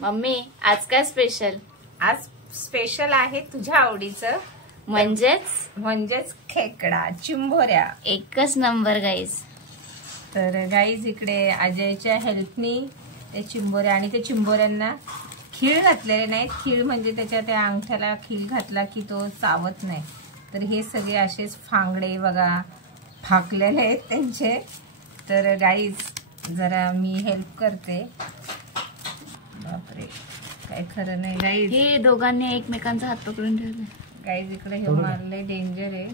Mummy आज काय special? आज स्पेशल आहे तुझ्या आवडीचं म्हणजेच खेकडा चिंबोऱ्या. एकच नंबर गाईज. तर गाईज इकडे अजयच्या हेल्पनी ते चिंबोऱ्या आणि ते चिंबोऱ्यांना खीळ घातलेले नाहीत. खीळ म्हणजे त्याच्या त्या अंगठ्याला खीळ घातला की तो चावत नाही. तर हे सगळे असेच फांगडे बघा फाकलेले आहेत त्यांचे. तर गाईज जरा मी हेल्प करते. बापरे काय खरं नाही गाईज. हे दोघांनी एकमेकांचा हात पकडून ठेवले. गाईज इकडे हे मारले डेंजर आहे.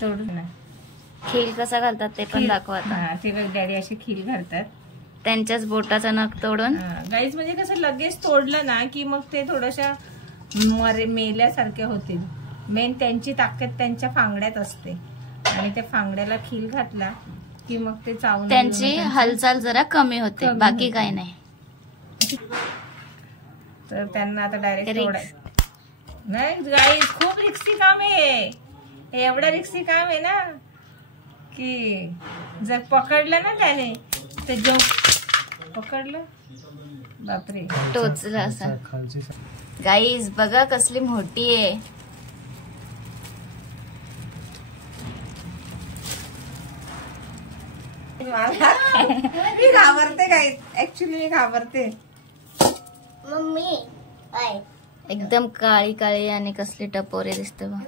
तोडू ना. खील कसा घालतात ते पण दाखवता. ते बघ डॅडी असे खील घालतात. त्यांच्याच बोटाचा नख तोडून. गाईज म्हणजे कसं लगेच तोडलं ना की मग ते थोड्याशा मेल्यासारखे होतील. मेन त्यांची ताकद त्यांच्या फांगड्यात असते आणि त्या फांगड्याला खील घातला की मग ते चावून त्यांची हालचाल जरा कमी होते. बाकी काही नाही. तर त्यांना आता डायरेक्ट तोडायचं नाही. गाईज खूप रिस्की काम आहे. एवढं रिस्की काम आहे ना की जर पकडलं ना त्याने तर जो पकडलं बापरे टोचलं असं. गाईज बघा कसली मोठी आहे. मी घाबरते काय ऍक्च्युली मी घाबरते. मम्मी एकदम काळी काळी आणि कसली टपोरे दिसते बघ.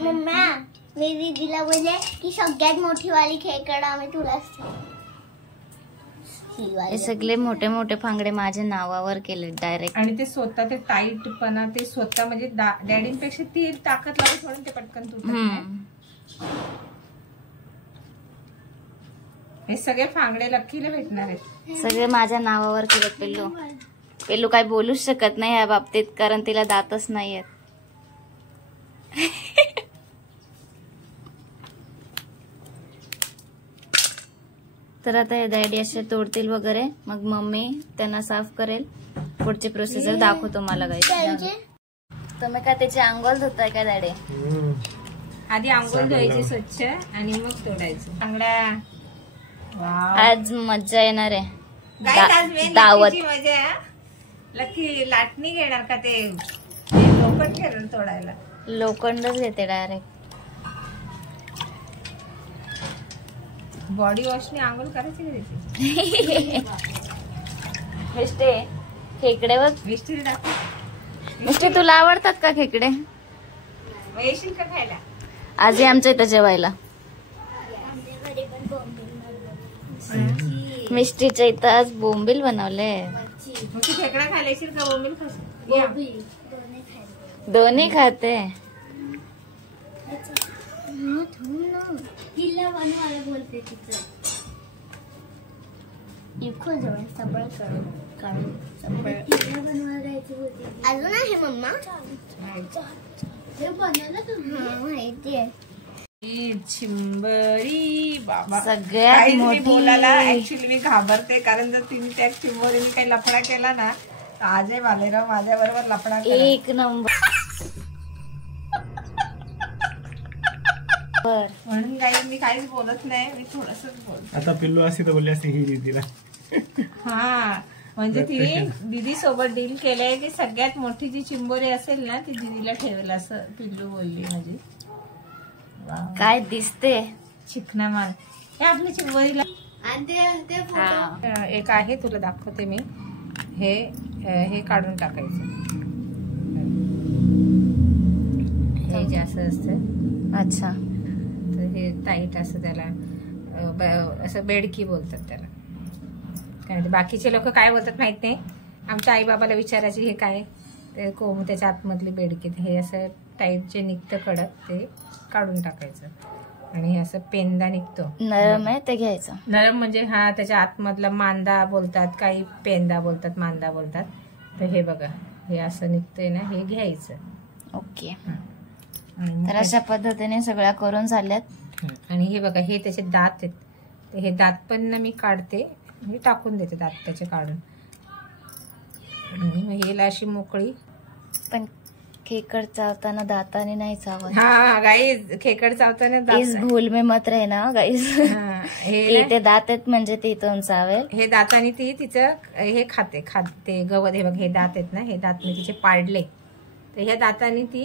मम्मा मी दीदीला बोलले की सगळ्यात मोठी वाली खेकडा आम्ही तुलाच हे सगळे मोठे मोठे फांगडे माझ्या नावावर केले डायरेक्ट. आणि ते स्वतः ते टाईटपणा ते स्वतः म्हणजे डॅडींपेक्षा ती ताकद लागत म्हणून ते पटकन तुटत. हे सगळे फांगडे लक्कीला भेटणार आहेत. सगळे माझ्या नावावर केले. पेल्लू काय बोलूच शकत नाही या बाबतीत कारण तिला दातच नाहीयेत. तर आता हे डॅडी असे तोडतील वगैरे मग मम्मी त्यांना साफ करेल. पुढची प्रोसिजर दाखवतो मला काही. तुम्ही काय त्याची आंघोळ धुताय का डॅडी? आधी आंघोळ धुवायची स्वच्छ आणि मग तोडायचं. चांगल्या आज मज्जा येणार आहे. दावत मजा. लकी लाटणी घेणार का ते लोखंड घेणार तोडायला? लोखंडच घेते डायरेक्ट. बॉडी वॉशने आंघोळ करायची का मिस्टे खेकड्यावर मिस्त्री टाकू. मिस्टे तुला आवडतात का खेकडे? येशील का खायला? आजही आमच्या इथं जेवायला. मिस्टीच्या इथं आज बोंबील बनवले. खेकडा खायला येशील का बोंबील खाशील? दोन्ही खाते. तिला बनवायला बोलते तिचं. इकडं जवळ सगळं काढून तिला बनवायला जायचं बोलते. अजून आहे मम्मा हे बनवलं तुम्ही माहितीये. चिंबरी बाबा सगळ्यात मोठी. बोलायला ऍक्च्युली मी घाबरते कारण जर तिने त्या चिंबरीने काही लफडा केला ना तर आजय भालेराव माझ्या बरोबर लफडा एक नंबर. म्हणून काही मी काहीच बोलत नाही. मी थोडंसच बोलते. आता पिल्लू अशी तर बोलली असते ही दीदीला. हा म्हणजे तिने दीदी सोबत डील केलंय की सगळ्यात मोठी जी चिंबोरी असेल ना ती दीदीला ठेवेल असं पिल्लू बोलली. म्हणजे काय दिसते चिकना माल. हे आपल्या चिंबोरीला एक आहे तुला दाखवते मी. हे काढून टाकायचं. हे जे असं असतं. अच्छा. तर हे टाईट असं त्याला असं बेडकी बोलतात त्याला. काय बाकीचे लोक काय बोलतात माहित नाही. आमच्या आई बाबाला विचारायचे हे काय ते कोंब त्याच्या आतमधली बेडकी. हे असं टाईट जे निघतं कडक ते काढून टाकायचं. आणि हे असं पेंदा निघतो. नरम आहे ते घ्यायचं. नरम म्हणजे हा त्याच्या आतमधला मांदा बोलतात. काही पेंदा बोलतात मांदा बोलतात. तर हे बघा हे असं निघतंय ना हे घ्यायचं. ओके. तर अशा पद्धतीने सगळ्या करून झाल्यात. आणि हे बघा हे त्याचे दात आहेत. हे दात पण ना मी काढते. मी टाकून देते दात त्याचे काढून. आणि हेला अशी मोकळी पण खेकड चावताना दाताने नाही चावत. हा गाईज, खेकड चावताना इस भूल में मत रहना गाईज. हे ते दात आहेत म्हणजे ते इथून चावेल. हे दाताने ती तिचं हे खाते गवत. हे बघ, हे दात आहेत ना, हे दात मी तिचे पाडले, तर ह्या दाताने ती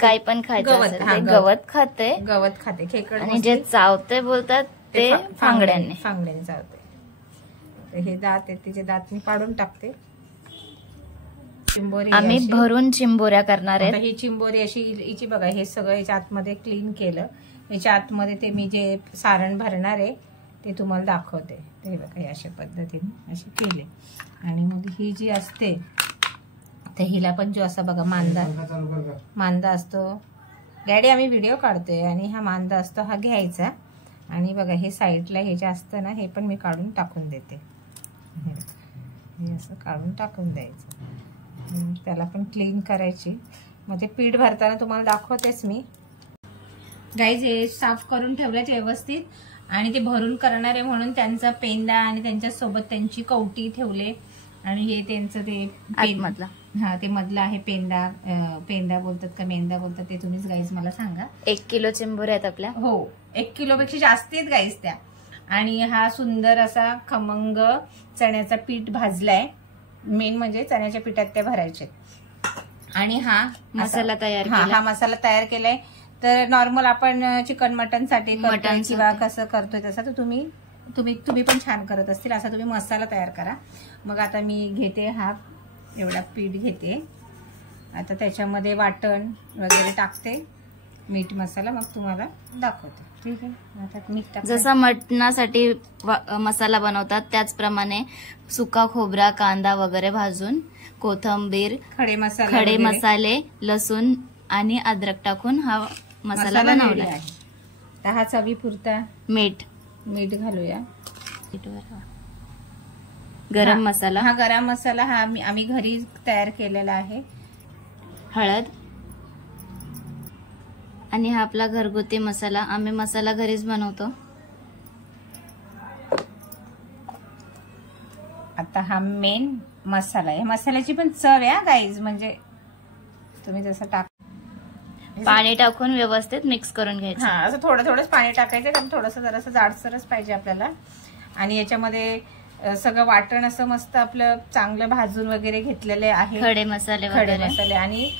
काही पण खायचं गवत, असेल हा, ते गवत. गवत खाते. गवत खाते खेकड. आणि जे चावते बोलतात ते फांगड्याने चावते. तर हे दात आहेत, तिचे दात मी पाडून टाकते. चिंबोरी आम्ही अशी- भरून चिंबोऱ्या करणार आता आहेत. ही चिंबोरी अशी हिची बघा, हे सगळं याच्या आतमध्ये क्लीन केलं. याच्या आतमध्ये ते मी जे सारण भरणार आहे ते तुम्हाला दाखवते. ते बघा, हे अशा पद्धतीने असे केले. आणि मग ही जी असते तर हिला पण जो असा बघा मांदा असतो. डॅडी आम्ही व्हिडिओ काढतोय आणि हा मांदा असतो हा घ्यायचा. आणि बघा हे साईडला हे जे असतं ना, हे पण मी काढून टाकून देते. हे असं काढून टाकून द्यायचं. त्याला पण क्लीन करायची. मग ते पीठ भरताना तुम्हाला दाखवतेच मी. गाईज हे साफ करून ठेवलेत व्यवस्थित. आणि ते भरून करणार आहे म्हणून त्यांचा पेंदा आणि त्यांच्यासोबत त्यांची कवटी ठेवले. आणि हे त्यांचं ते मधला, हा ते मधलं आहे पेंदा. पेंदा बोलतात का मेंदा बोलतात ते तुम्हीच गाईज मला सांगा. 1 किलो चिंबोऱ्या आहेत आपल्या. हो, 1 किलोपेक्षा जास्त आहेत गाईज त्या. आणि हा सुंदर असा खमंग चण्याचा पीठ भाजलाय. मेन म्हणजे चण्याच्या पिठात त्या भरायचे. आणि हा मसाला तयार हा मसाला तयार केलाय. तर नॉर्मल आपण चिकन मटन साठी किंवा कसं करतोय तसं, तर तुम्ही पण छान करत असतील असा तुम्ही मसाला तयार करा. मग आता मी घेते हा एवढा पीठ घेते. आता त्याच्यामध्ये वाटण वगैरे टाकते, मीठ मसाला, मग तुम्हाला दाखवते. ठीक आहे. आता मीठ टाकते. जसा मटणासाठी मसाला बनवतात त्याचप्रमाणे सुका खोबरा, कांदा वगैरे भाजून, कोथिंबीर, खडे मसाले, लसूण आणि अद्रक टाकून हा मसाला बनवला आहे. तर हा चवीपुरता मीठ घालूया. गरम मसाला, हा गरम मसाला हा आम्ही घरी तयार केलेला आहे. हळद आणि हा आपला घरगुती मसाला. आम्ही मसाला घरीच बनवतो. आता हा मेन मसाला आहे. मसाल्याची पण चव आहे गाईज. म्हणजे तुम्ही जसं पाणी टाकून व्यवस्थित मिक्स करून घ्यायचं. हा, असं थोडंच पाणी टाकायचं, कारण थोडंसं जरासं जाडसरच पाहिजे आपल्याला. आणि याच्यामध्ये सगळं वाटण असं मस्त आपलं चांगलं भाजून वगैरे घेतलेले आहे. खडे मसाले आणि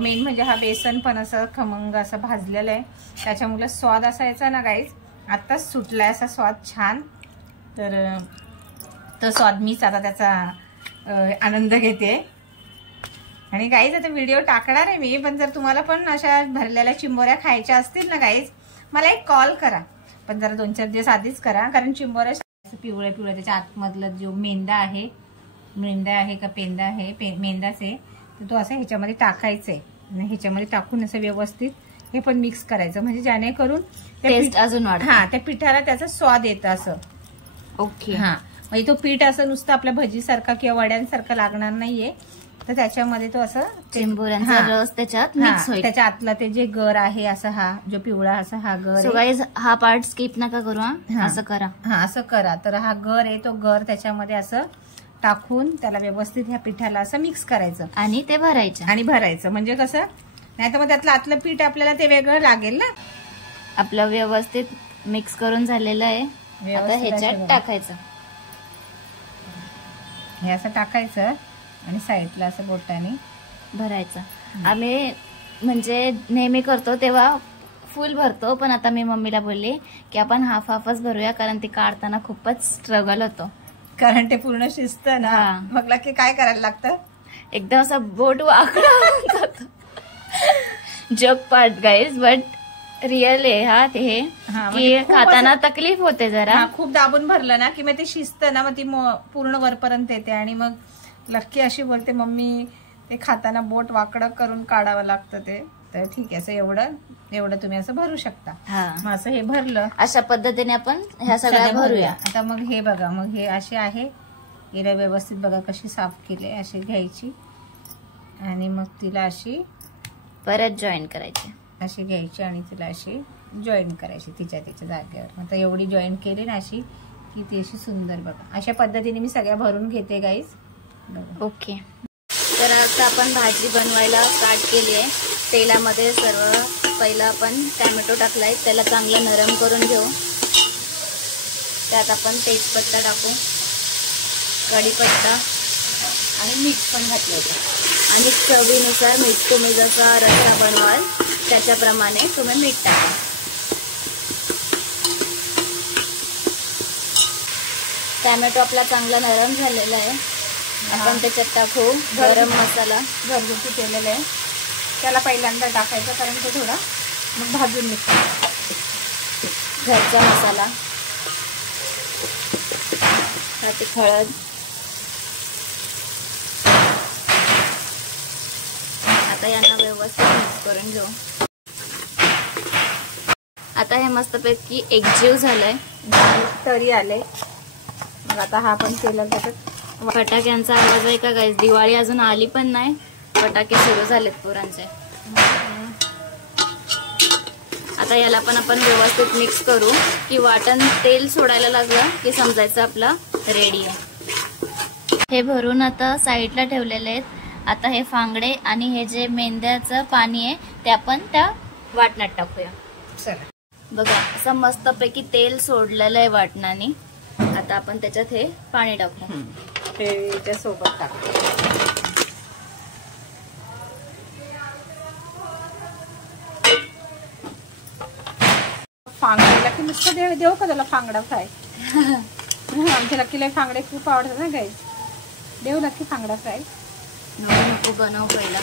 मेन म्हणजे हा बेसन पण असं खमंग असं भाजलेलं आहे. त्याच्यामुळे स्वाद असायचा ना गाईज, आत्ताच सुटलाय असा स्वाद छान. तर तो स्वाद मीच आता त्याचा आनंद घेते. आणि गाईज आता व्हिडिओ टाकणार आहे मी, पण जर तुम्हाला पण अशा भरलेल्या चिंबोऱ्या खायच्या असतील ना गाईज, मला एक कॉल करा. पण जरा 2-4 दिवस आधीच करा, कारण चिंबोऱ्या पिवळ्या त्याच्या आतमधलं जो मेंदा आहे का पेंदा आहे, मेंदाच आहे, तर तो असं ह्याच्यामध्ये टाकायचा आहे. आणि ह्याच्यामध्ये टाकून असं व्यवस्थित हे पण मिक्स करायचं, म्हणजे जेणेकरून टेस्ट अजून वाढते. हा, त्या पिठाला त्याचा स्वाद येतं असं. ओके. हा, म्हणजे तो पीठ असं नुसतं आपल्या भजीसारखा किंवा वड्यांसारखा लागणार नाहीये. तर त्याच्यामध्ये तो असं चिंबोऱ्यांचा रस त्याच्यात मिक्स होईल. त्याच्या आतला ते जे गर आहे असं, हा जो पिवळा असा हा गर. सो गाईज हा पार्ट स्किप नका करू. असं करा. हा, असं करा. तर हा गर आहे, तो गर त्याच्यामध्ये असं टाकून त्याला व्यवस्थित ह्या पिठाला असं मिक्स करायचं आणि ते भरायचं. म्हणजे कसं, नाही तर मग त्यातलं आतलं पीठ आपल्याला ते वेगळं लागेल ना. आपलं व्यवस्थित मिक्स करून झालेलं आहे. आता ह्याच्यात टाकायचं. हे असं टाकायचं आणि साईडला असं बोटाने भरायचं. आम्ही म्हणजे नेहमी करतो तेव्हा फुल भरतो, पण आता मी मम्मीला बोलली की आपण हाफच भरूया, कारण ते काढताना खूपच स्ट्रगल होतो. कारण ते पूर्ण शिस्त ना. मग की काय करायला लागतं, एकदम असं बोट वाकडं जातं. Joke part guys, but real आहे हा ते, की खाताना तकलीफ होते जरा. खूप दाबून भरलं ना की मग ते शिस्त ना, मग ती पूर्ण वरपर्यंत येते. आणि मग लक्की अशी बोलते मम्मी, ते खाताना बोट वाकडं करून काढावं लागतं ते. तर ठीक आहे, असं एवढं तुम्ही असं भरू शकता. मग असं हे भरलं, अशा पद्धतीने आपण ह्या सगळ्या भरूया. आता मग हे बघा, मग हे असे आहे. हिला व्यवस्थित बघा कशी साफ केली. अशी घ्यायची आणि मग तिला अशी परत जॉईन करायची. अशी घ्यायची आणि तिला अशी जॉईन करायची तिच्या जागेवर. आता एवढी जॉईन केली ना अशी, की ती अशी सुंदर बघा. अशा पद्धतीने मी सगळ्या भरून घेते गाईज. ओके. तर तर आता आपण भाजी बनवायला स्टार्ट केली आहे. तेलामध्ये सर्व पहिला आपण टॅमॅटो टाकलाय, त्याला चांगलं नरम करून घेऊ. त्यात आपण तेजपत्ता टाकू, कढीपत्ता आणि मीठ पण घातलं होतं. आणि चवीनुसार मीठ. तुम्ही जसा रस्सा बनवाल त्याच्याप्रमाणे तुम्ही मीठ टाका. टॅमॅटो आपला चांगला नरम झालेला आहे. आपण त्याच्यात टाकू गरम मसाला. घरगुती केलेला आहे, त्याला पहिल्यांदा टाकायचं कारण तो थोडा मग भाजून निघतो. घरचा मसाला, हळद, आता यांना व्यवस्थित मिक्स करून घेऊ. आता हे मस्तपैकी एकजीव झालंय, तरी आले. मग आता हा पण केला त्याच्यात. फटाक्यांचा आवाज आहे का गाईस? दिवाळी अजून आली पण नाही, फटाके सुरू झालेत पोरांचे. आता याला पण आपण व्यवस्थित मिक्स करू की वाटण तेल सोडायला लागलं की समजायचं आपला रेडी आहे. हे भरून आता साईडला ठेवलेले आहेत. आता हे फांगडे आणि हे जे मेंद्याचं पाणी आहे ते आपण त्या वाटणात टाकूया. चला बघा, असं मस्तपैकी तेल सोडलेलं आहे वाटणाने. आता आपण त्याच्यात हे पाणी टाकू. ते त्यासोबत टाकू. फांगड्याला की नुसतं देऊ का त्याला फांगडा फ्राय? आमच्या लकीला फांगडे खूप आवडतात ना गाईस. देऊ नक्की फांगडा फ्राय. नको बनव पहिला.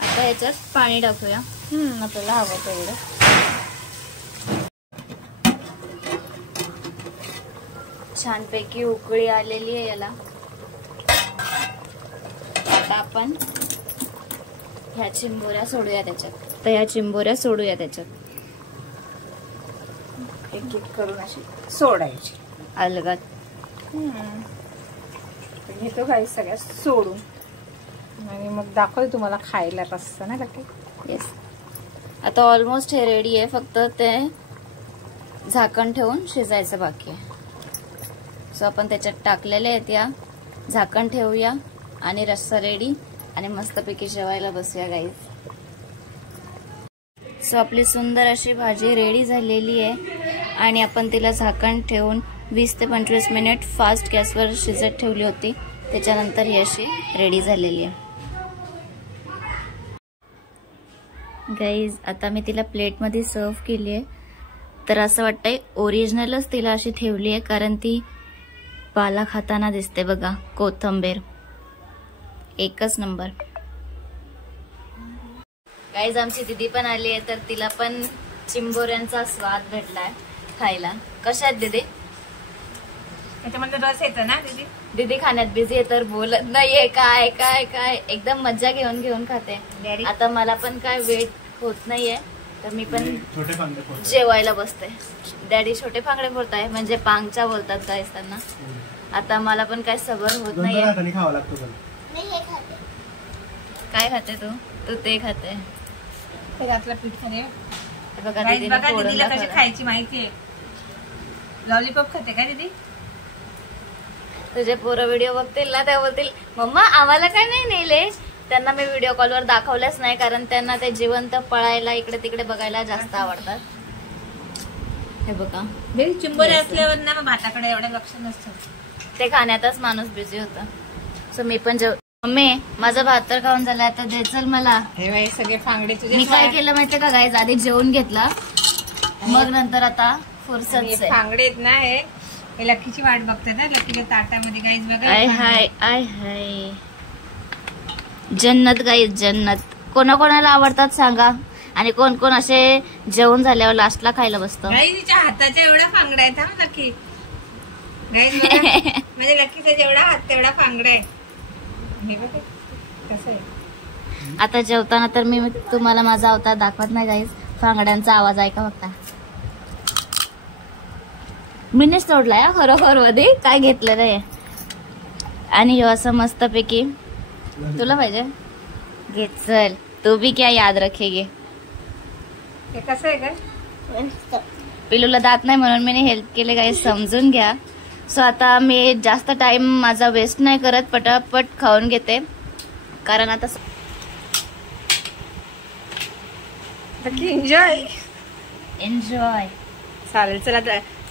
आता याच्यात पाणी टाकूया. आपल्याला हवं तेवढं. छानपैकी उकळी आलेली आहे याला. आता आपण ह्या चिंबोऱ्या सोडूया त्याच्यात. तर ह्या चिंबोऱ्या सोडूया त्याच्यात. एक एक करून अशी सोडायची अलगद. घेतो काही सगळ्या सोडून आणि मग दाखवते तुम्हाला खायला रस्सा ना लकी. येस. आता ऑलमोस्ट हे रेडी आहे, फक्त ते झाकण ठेवून शिजायचं बाकी आहे. सो आपण त्याच्यात टाकलेले आहेत या. झाकण ठेवूया आणि रस्सा रेडी आणि मस्तपैकी जेवायला बसूया गाईज. सो आपली सुंदर अशी भाजी रेडी झालेली आहे आणि आपण तिला झाकण ठेवून 20 ते 25 मिनिट फास्ट गॅसवर शिजत ठेवली होती. त्याच्यानंतर ही अशी रेडी झालेली आहे गाईज. आता मी तिला प्लेटमध्ये सर्व केली आहे. तर असं वाटतंय ओरिजिनलच तिला अशी ठेवली आहे, कारण ती पाला खाताना दिसते बघा. कोथिंबीर एकच नंबर. गाईज आमची दीदी पण आली आहे, तर तिला पण चिंबोऱ्यांचा स्वाद भेटलाय खायला. कशा आहेत दीदी? त्याच्यामध्ये रस येतं ना दीदी. दीदी खाण्यात बिझी आहे तर बोलत नाहीये. काय काय काय एकदम मज्जा घेऊन घेऊन खाते. आता मला पण काय वेट होत नाहीये, तर मी पण जेवायला बसते. डॅडी छोटे फांगडे बोलताय, म्हणजे पांगच्या बोलतात गाईस त्यांना. आता मला पण काय सबर होत नाहीये. काय खाते तू? तू ते खाते. त्यातलं पीठ मध्ये बघा दीदीला कशी खायची माहितीये. लॉलीपॉप खाते काय दीदी? तुझे पोरं व्हिडिओ बघतील ना, त्या बोलतील मम्मा आम्हाला काय नाही नेले. त्यांना मी व्हिडिओ कॉलवर दाखवलेच नाही, कारण त्यांना ते जिवंत पळायला इकडे तिकडे बघायला जास्त आवडतात. हे बघा चिंबोरे असल्यावर ना भाताकडे एवढं लक्ष नसतं. ते खाण्यातच माणूस बिझी होता. सो मी पण मम्मी माझं भात तर खाऊन झालं, आता दे चल मला. हे सगळे फांगडे तुझे. मी काय केलं माहितीये का गाईज? आधी जेवून घेतला, मग नंतर आता फुरसत. फांगडे आहेत ना हे लकीची वाट बघते ना. लकीच्या ताटामध्ये गाईज बघा. आय हाय आय हाय जन्नत गाईज जन्नत. कोणाकोणाला आवडतात सांगा, आणि कोण कोण असे जेवण झाल्यावर लास्टला खायला बसतं. गाईच्या हाताच्या एवढा फांगडा आहे ना लकी. गाईज म्हणजे लकीचा जेवढा हात तेवढा फांगडा आहे. हे बघा कसं आहे. आता जेवताना तर मी तुम्हाला माझा अवतार दाखवत नाही गाईज. फांगड्यांचा आवाज ऐका फक्त. मीनेच तोडलाय खरोखर मध्ये काय घेतलेलं आहे. आणि ह्यो असं मस्तपैकी तुला पाहिजे घे चल. तू भी क्या याद रखेगे. हे कसं आहे काय? पिलूला दात नाही म्हणून मी हेल्प केले गाईज, समजून घ्या. सो आता मी जास्त टाइम माझा वेस्ट नाही करत, पटापट खाऊन घेते कारण आता एन्जॉय. चालेल चला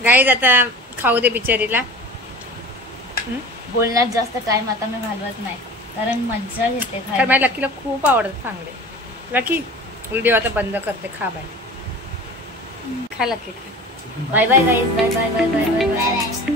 गाईज आता खाऊ दे बिचारीला. बोलण्यात जास्त टाइम आता मी घालवत नाही कारण मज्जा घेते तर खायला. माझ्या लकीला खूप आवडत चांगले. लकी व्हिडिओ आता बंद करते. खा बाय. खा lucky. Bye bye guys. Bye bye bye bye bye bye.